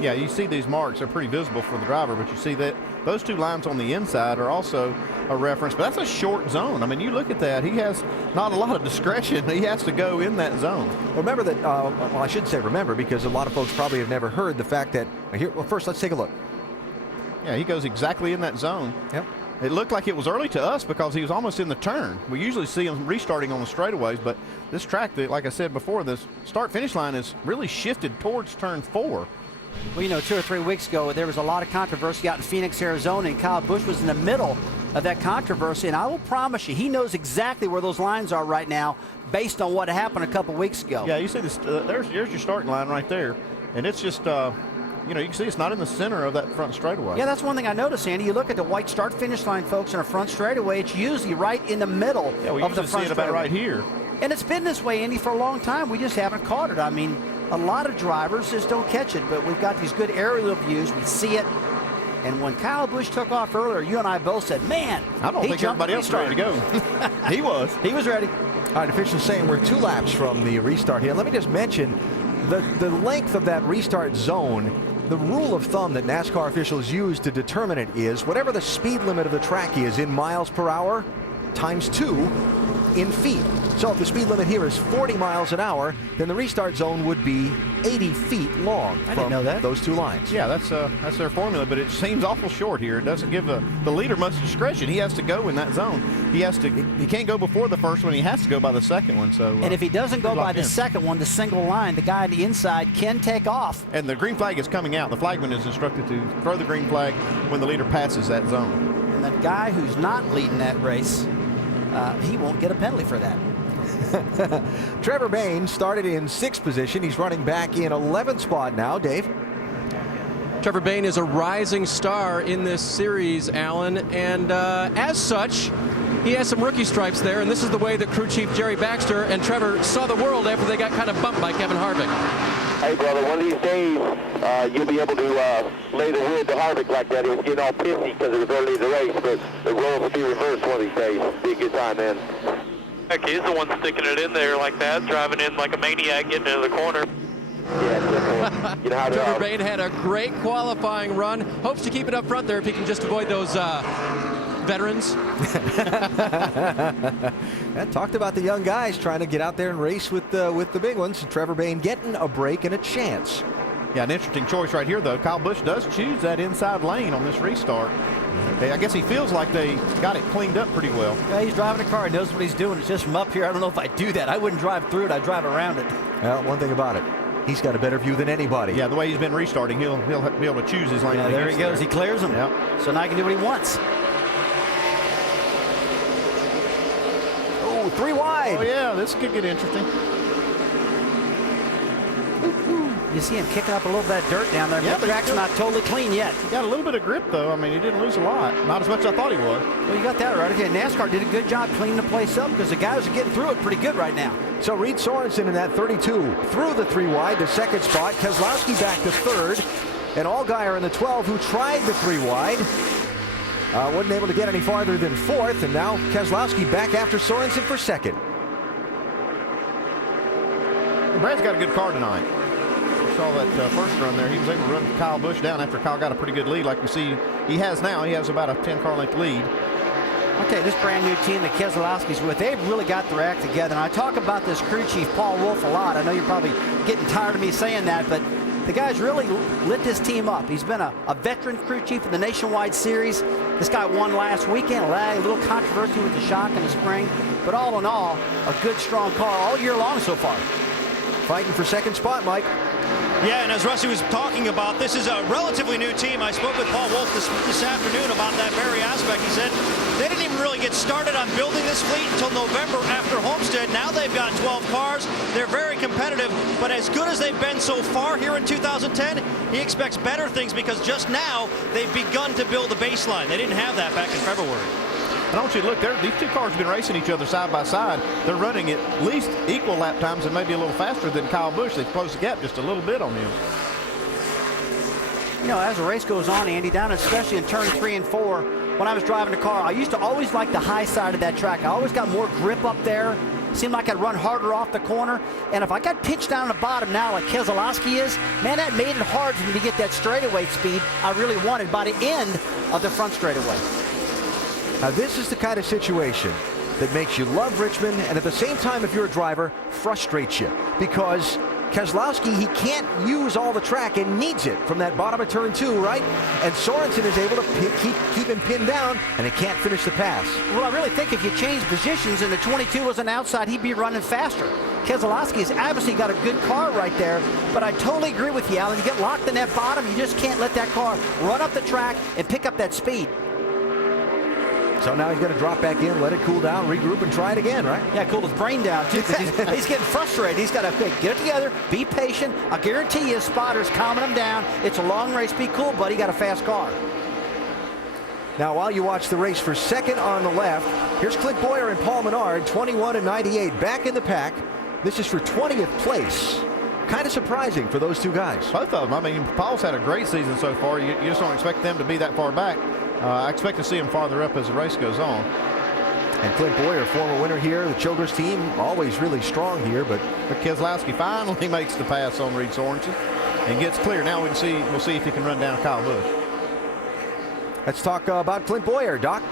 Yeah, you see these marks are pretty visible for the driver, but you see that those two lines on the inside are also a reference. But that's a short zone. I mean, you look at that. He has not a lot of discretion. He has to go in that zone. Remember that, well, I shouldn't say remember, because a lot of folks probably have never heard the fact that, here, well, first let's take a look. Yeah, he goes exactly in that zone. Yep. It looked like it was early to us because he was almost in the turn. We usually see him restarting on the straightaways, but this track, like I said before, this start-finish line is really shifted towards turn 4. Well, you know, 2 or 3 weeks ago, there was a lot of controversy out in Phoenix, Arizona, and Kyle Busch was in the middle of that controversy. And I will promise you, he knows exactly where those lines are right now based on what happened a couple weeks ago. Yeah, you see this, there's your starting line right there. And it's just, you know, you can see it's not in the center of that front straightaway. Yeah, that's one thing I noticed, Andy. You look at the white start-finish line, folks, in a front straightaway, it's usually right in the middle of the front see it about right here. And it's been this way, Andy, for a long time. We just haven't caught it. I mean, a lot of drivers just don't catch it, but we've got these good aerial views. We see it. And when Kyle Busch took off earlier, you and I both said, man, I don't think everybody else was ready to go. He was. He was ready. All right, officials saying we're 2 laps from the restart here. Let me just mention the length of that restart zone. The rule of thumb that NASCAR officials use to determine it is whatever the speed limit of the track is in miles per hour times 2 in feet. So if the speed limit here is 40 miles an hour, then the restart zone would be 80 feet long. I didn't know that. Those 2 lines. Yeah, that's their formula, but it seems awful short here. It doesn't give the leader much discretion. He has to go in that zone. He can't go before the first one. He has to go by the second one. So and if he doesn't go by the second one, the single line, the guy on the inside can take off. And the green flag is coming out. The flagman is instructed to throw the green flag when the leader passes that zone. And the guy who's not leading that race, he won't get a penalty for that. Trevor Bayne started in 6th position. He's running back in 11th spot now. Dave? Trevor Bayne is a rising star in this series, Alan, and as such, he has some rookie stripes there, and this is the way that crew chief Jerry Baxter and Trevor saw the world after they got kind of bumped by Kevin Harvick. Hey, brother, one of these days, you'll be able to lay the wood to Harvick like that. He was getting all pissy because it was early in the race, but the roles will be reversed one of these days. Be a good time, man. Heck, he's the one sticking it in there like that, driving in like a maniac, getting into the corner. Yeah, definitely. You know how to, Trevor Bayne had a great qualifying run. Hopes to keep it up front there if he can just avoid those veterans. Talked about the young guys trying to get out there and race with the big ones. Trevor Bayne getting a break and a chance. Yeah, an interesting choice right here, though. Kyle Busch does choose that inside lane on this restart. I guess he feels like they got it cleaned up pretty well. Yeah, he's driving a car. He knows what he's doing. It's just from up here. I don't know if I do that. I wouldn't drive through it. I'd drive around it. Well, one thing about it, he's got a better view than anybody. Yeah, the way he's been restarting, he'll be able to choose his lane. Yeah, there he goes. He clears them. Yep. So now he can do what he wants. Oh, 3 wide. Oh, yeah, this could get interesting. You see him kicking up a little bit of dirt down there. Yeah, The track's not totally clean yet. He got a little bit of grip, though. I mean, he didn't lose a lot. Not as much as I thought he would. Well, you got that right. Okay, NASCAR did a good job cleaning the place up because the guys are getting through it pretty good right now. So Reed Sorensen in that 32 through the 3 wide to 2nd spot. Keselowski back to 3rd. And Allgaier in the 12 who tried the 3 wide. Wasn't able to get any farther than 4th. And now Keselowski back after Sorensen for 2nd. Brad's got a good car tonight. Saw that first run there. He was able to run Kyle Busch down after Kyle got a pretty good lead like we see he has now. He has about a 10-car length lead. I'll tell you, this brand new team that Keselowski's with, they've really got their act together. And I talk about this crew chief, Paul Wolf, a lot. I know you're probably getting tired of me saying that, but the guy's really lit this team up. He's been a veteran crew chief in the Nationwide Series. This guy won last weekend. A little controversy with the shock in the spring. But all in all, a good, strong car all year long so far. Fighting for 2nd spot, Mike. Yeah, and as Rusty was talking about, this is a relatively new team. I spoke with Paul Wolf this afternoon about that very aspect. He said they didn't even really get started on building this fleet until November after Homestead. Now they've got 12 cars. They're very competitive, but as good as they've been so far here in 2010, he expects better things because just now they've begun to build the baseline. They didn't have that back in February. And I want you to look there. These 2 cars have been racing each other side by side. They're running at least equal lap times and maybe a little faster than Kyle Busch. They've closed the gap just a little bit on him. You know, as the race goes on, Andy, down especially in turn 3 and 4, when I was driving the car, I used to always like the high side of that track. I always got more grip up there. seemed like I'd run harder off the corner. And if I got pitched down the bottom now like Keselowski is, man, that made it hard for me to get that straightaway speed I really wanted by the end of the front straightaway. Now, this is the kind of situation that makes you love Richmond, and at the same time, if you're a driver, frustrates you, because Keselowski, he can't use all the track and needs it from that bottom of turn 2, right? And Sorensen is able to keep him pinned down, and he can't finish the pass. Well, I really think if you change positions and the 22 was on the outside, he'd be running faster. Keselowski has obviously got a good car right there, but I totally agree with you, Alan. You get locked in that bottom, you just can't let that car run up the track and pick up that speed. So now he's going to drop back in, let it cool down, regroup, and try it again, right? Yeah, cool his brain down, too. He's getting frustrated. He's got to get it together, be patient. I guarantee you his spotter's calming him down. It's a long race. Be cool, buddy. You got a fast car. Now, while you watch the race for second on the left, here's Clint Boyer and Paul Menard, 21 and 98, back in the pack. This is for 20th place. Kind of surprising for those two guys. Both of them. I mean, Paul's had a great season so far. You just don't expect them to be that far back. I expect to see him farther up as the race goes on. And Clint Boyer, former winner here, the Childress team, always really strong here. But Keselowski finally makes the pass on Reed Sorensen and gets clear. Now we'll see if he can run down Kyle Busch. Let's talk about Clint Boyer, Doc.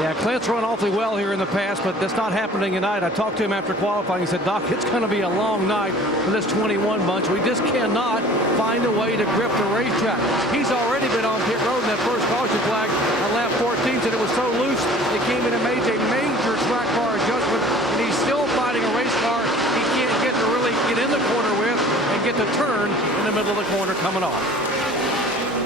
Yeah, Clint's run awfully well here in the past, but that's not happening tonight. I talked to him after qualifying. He said, Doc, it's going to be a long night for this 21 bunch. We just cannot find a way to grip the racetrack. He's already been on pit road in that first caution flag on lap 14, said it was so loose it came in and made a major track car adjustment, and he's still fighting a race car he can't get to really get in the corner with and get the turn in the middle of the corner coming off.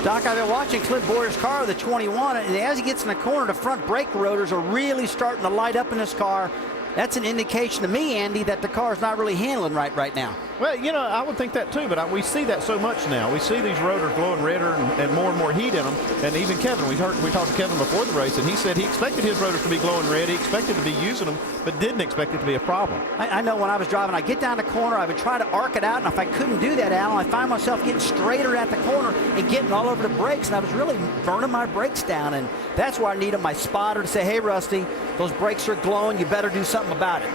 Doc, I've been watching Clint Boyer's car, the 21, and as he gets in the corner, the front brake rotors are really starting to light up in this car. That's an indication to me, Andy, that the car is not really handling right now. Well, you know, I would think that too, but we see that so much now. We see these rotors glowing redder and more heat in them. And even Kevin, we talked to Kevin before the race, and he said he expected his rotors to be glowing red. He expected to be using them, but didn't expect it to be a problem. I know when I was driving, I get down the corner, I would try to arc it out, and if I couldn't do that, Alan, I find myself getting straighter at the corner and getting all over the brakes, and I was really burning my brakes down, and that's why I needed my spotter to say, hey, Rusty, those brakes are glowing, you better do something about it.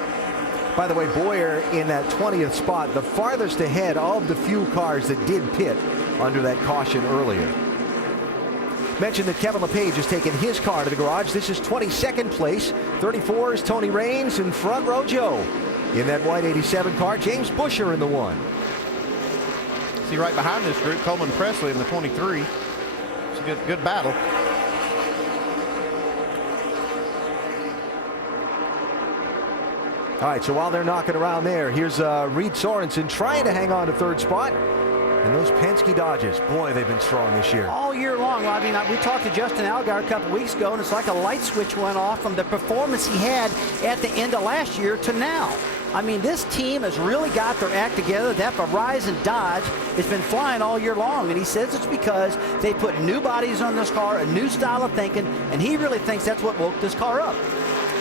By the way, Boyer in that 20th spot, the farthest ahead of the few cars that did pit under that caution earlier. Mentioned that Kevin LePage has taken his car to the garage. This is 22nd place. 34 is Tony Raines, and front row Joe. In that white 87 car, James Buescher in the 1. See right behind this group, Coleman Presley in the 23. It's a good battle. All right, so while they're knocking around there, here's Reed Sorensen trying to hang on to third spot. And those Penske Dodges, boy, they've been strong this year. All year long. I mean, we talked to Justin Allgaier a couple weeks ago, and it's like a light switch went off from the performance he had at the end of last year to now. I mean, this team has really got their act together. That Verizon Dodge has been flying all year long, and he says it's because they put new bodies on this car, a new style of thinking, and he really thinks that's what woke this car up.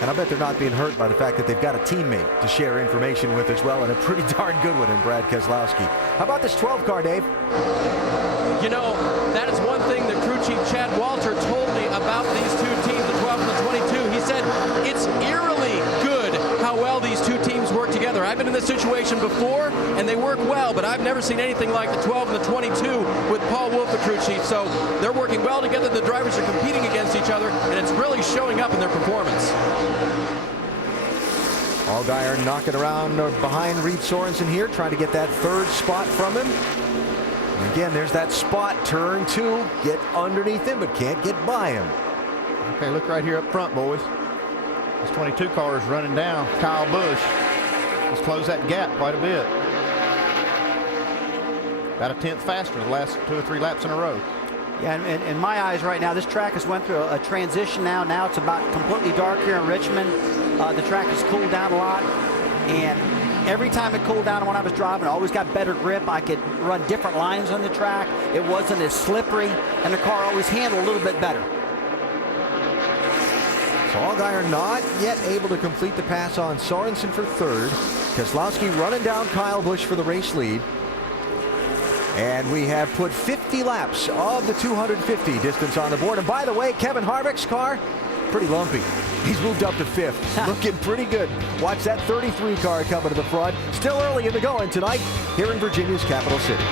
And I bet they're not being hurt by the fact that they've got a teammate to share information with as well, and a pretty darn good one in Brad Keselowski. How about this 12 car, Dave? You know, that is one thing that crew chief Chad Walter told me about these two teams, the 12 and the 22. He said it's eerily good how well these two teams work together. I've been in this situation before, and they work well, but I've never seen anything like the 12 and the 22 with Paul Wolfe, the crew chief. So they're working well together. The drivers are competing against each other, and it's really showing up in their performance. Allgaier knocking around behind Reed Sorensen here, trying to get that third spot from him. And again, there's that spot, turn 2, get underneath him, but can't get by him. Okay, look right here up front, boys. This 22 car is running down Kyle Busch. Let's close that gap quite a bit. About a tenth faster the last 2 or 3 laps in a row. Yeah, and in my eyes right now, this track has went through a transition now. Now it's about completely dark here in Richmond. The track has cooled down a lot, and every time it cooled down when I was driving, I always got better grip. I could run different lines on the track. It wasn't as slippery, and the car always handled a little bit better. So Allgaier not yet able to complete the pass on Sorensen for third. Keselowski running down Kyle Busch for the race lead. And we have put 50 laps of the 250 distance on the board. And by the way, Kevin Harvick's car, pretty lumpy. He's moved up to 5th. Looking pretty good. Watch that 33 car coming to the front. Still early in the going tonight here in Virginia's capital city.